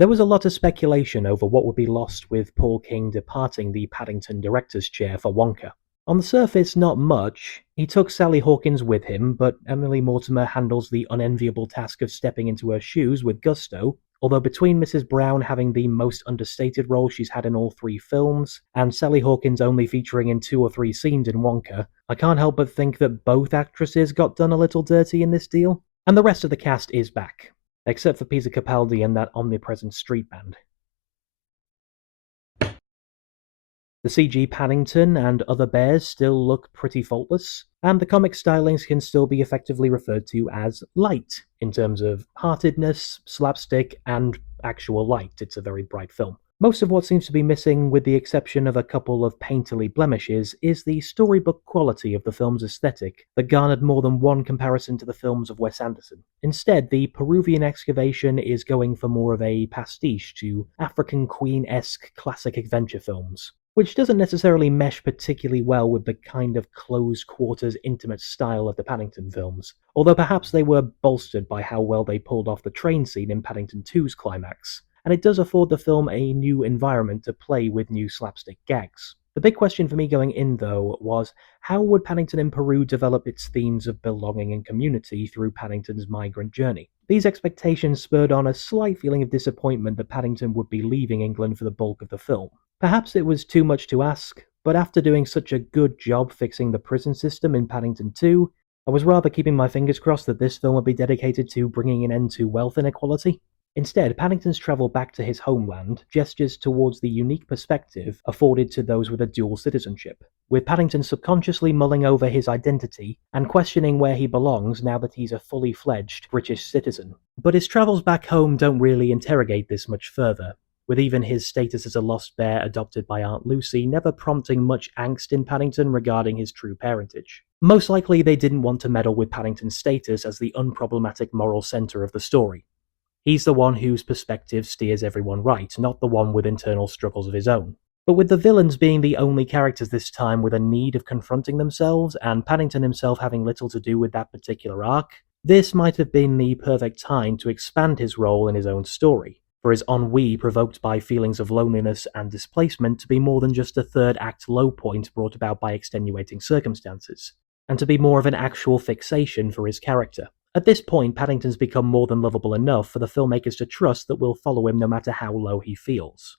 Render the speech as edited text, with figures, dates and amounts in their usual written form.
There was a lot of speculation over what would be lost with Paul King departing the Paddington director's chair for Wonka. On the surface, not much. He took Sally Hawkins with him, but Emily Mortimer handles the unenviable task of stepping into her shoes with gusto, although between Mrs. Brown having the most understated role she's had in all three films, and Sally Hawkins only featuring in 2 or 3 scenes in Wonka, I can't help but think that both actresses got done a little dirty in this deal. And the rest of the cast is back, except for Peter Capaldi and that omnipresent street band. The CG Paddington and other bears still look pretty faultless, and the comic stylings can still be effectively referred to as light, in terms of heartedness, slapstick, and actual light. It's a very bright film. Most of what seems to be missing, with the exception of a couple of painterly blemishes, is the storybook quality of the film's aesthetic that garnered more than one comparison to the films of Wes Anderson. Instead, the Peruvian excavation is going for more of a pastiche to African Queen-esque classic adventure films, which doesn't necessarily mesh particularly well with the kind of close-quarters intimate style of the Paddington films, although perhaps they were bolstered by how well they pulled off the train scene in Paddington 2's climax, and it does afford the film a new environment to play with new slapstick gags. The big question for me going in, though, was how would Paddington in Peru develop its themes of belonging and community through Paddington's migrant journey? These expectations spurred on a slight feeling of disappointment that Paddington would be leaving England for the bulk of the film. Perhaps it was too much to ask, but after doing such a good job fixing the prison system in Paddington 2, I was rather keeping my fingers crossed that this film would be dedicated to bringing an end to wealth inequality. Instead, Paddington's travel back to his homeland gestures towards the unique perspective afforded to those with a dual citizenship, with Paddington subconsciously mulling over his identity and questioning where he belongs now that he's a fully fledged British citizen. But his travels back home don't really interrogate this much further, with even his status as a lost bear adopted by Aunt Lucy never prompting much angst in Paddington regarding his true parentage. Most likely they didn't want to meddle with Paddington's status as the unproblematic moral centre of the story. He's the one whose perspective steers everyone right, not the one with internal struggles of his own. But with the villains being the only characters this time with a need of confronting themselves, and Paddington himself having little to do with that particular arc, this might have been the perfect time to expand his role in his own story, for his ennui provoked by feelings of loneliness and displacement to be more than just a third act low point brought about by extenuating circumstances, and to be more of an actual fixation for his character. At this point, Paddington's become more than lovable enough for the filmmakers to trust that we'll follow him no matter how low he feels.